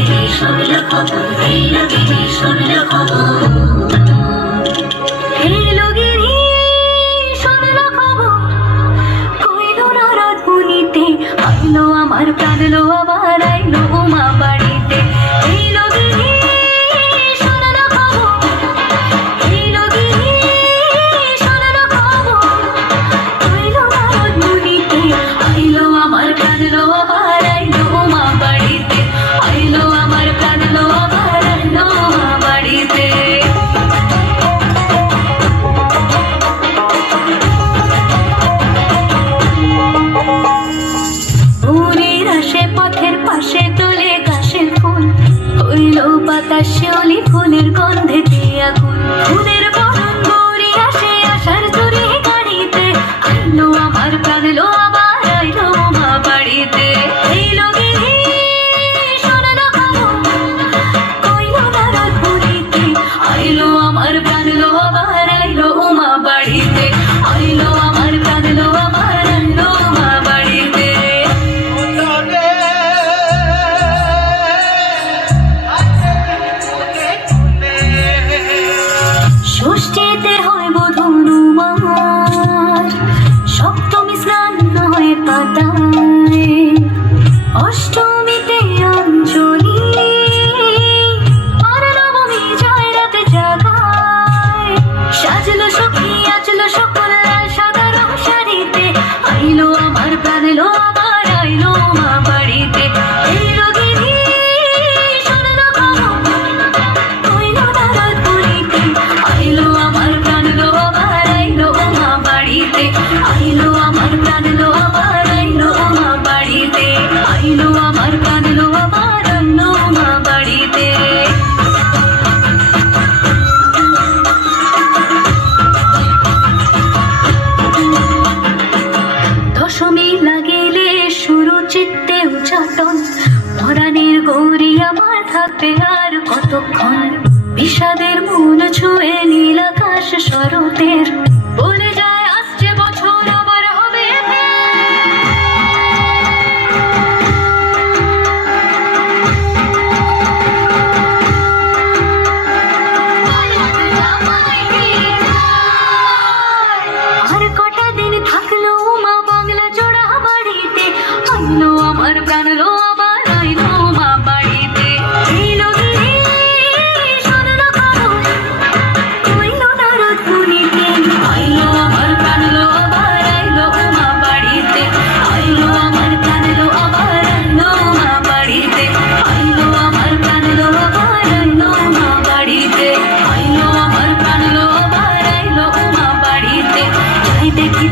শুনল খবর, এই লগিনী শুনল খবর। এই লগিনী শুনল খবর, কইল না রাত বুনিতে, আইলো আমার প্রাণ লো আবার আইলো উমা বাড়িতে। এই লগিনী শুনল খবর, এই লগিনী শুনল খবর, কইল না রাত বুনিতে, আইলো আমার প্রাণ লো আবার আইলো উমা বাড়িতে, আইলো আমার প্রাণ লো আবার আইলো উমা বাড়িতে। ফুলের আসে পথের পাশে তোলে গাছের ফুল, হইল বাতাস শিউলি ফুলের গন্ধে দিয়ে আগুন। ফুলের বরণ গৌরী আসে আসার চুরি গাড়িতে, আইলো আমার প্রাণ লো আবার আইলো উমা বাড়িতে। এই লগিনী শুনল খবর, কইল না রাত বুনিতে, আইলো আমার প্রাণ লো আবার আইলো উমা বাড়িতে, আইলো আমার প্রাণ লো আবার আইলো উমা বাড়িতে। ষষ্ঠীতে হয় বধূনুমার, সপ্তমী স্নান হয় পাতায়, অষ্টমীতে অঞ্জলি, আর নবমী যায় রাতে জাগায়। সাজলো সখী আজলো সকল লাল সাদা রং শাড়িতে, আইলো আমার প্রাণ লো আবার আইলো মা বাড়িতে। এই লগিনী শুনল খবর, কইল না রাত বুনিতে, আইলো আমার প্রাণ লো আবার আইলো উমা বাড়িতে, আইলো আমার প্রাণ লো আবার আইলো উমা বাড়িতে, আইলো আমার প্রাণ লো আবার আইলো উমা বাড়িতে। দশমী লাগিলে শুরু চিত্তে উচাটন, পরাণের গৌরী আমার থাকবে আর কতক্ষণ। বিষাদের মূল ছুঁয়ে নীল আকাশ শরতের, বলে যায় আসছে বছর আবার হবে আর কটা দিন থাকলো মা বাংলা জোড়া বাড়িতে, আইলো আমার প্রাণ লো আবার আইলো মা বাড়িতে। এই লগিনী শুনল খবর, কইল না রাত বুনিতে, আইলো আমার প্রাণ লো আবার আইলো মা বাড়িতে, আইলো আমার প্রাণ লো আবার আইলো মা বাড়িতে, আইলো আমার প্রাণ লো আবার আইলো মা বাড়িতে, আইলো আমার প্রাণ লো আবার আইলো মা বাড়িতে। যাই দেখি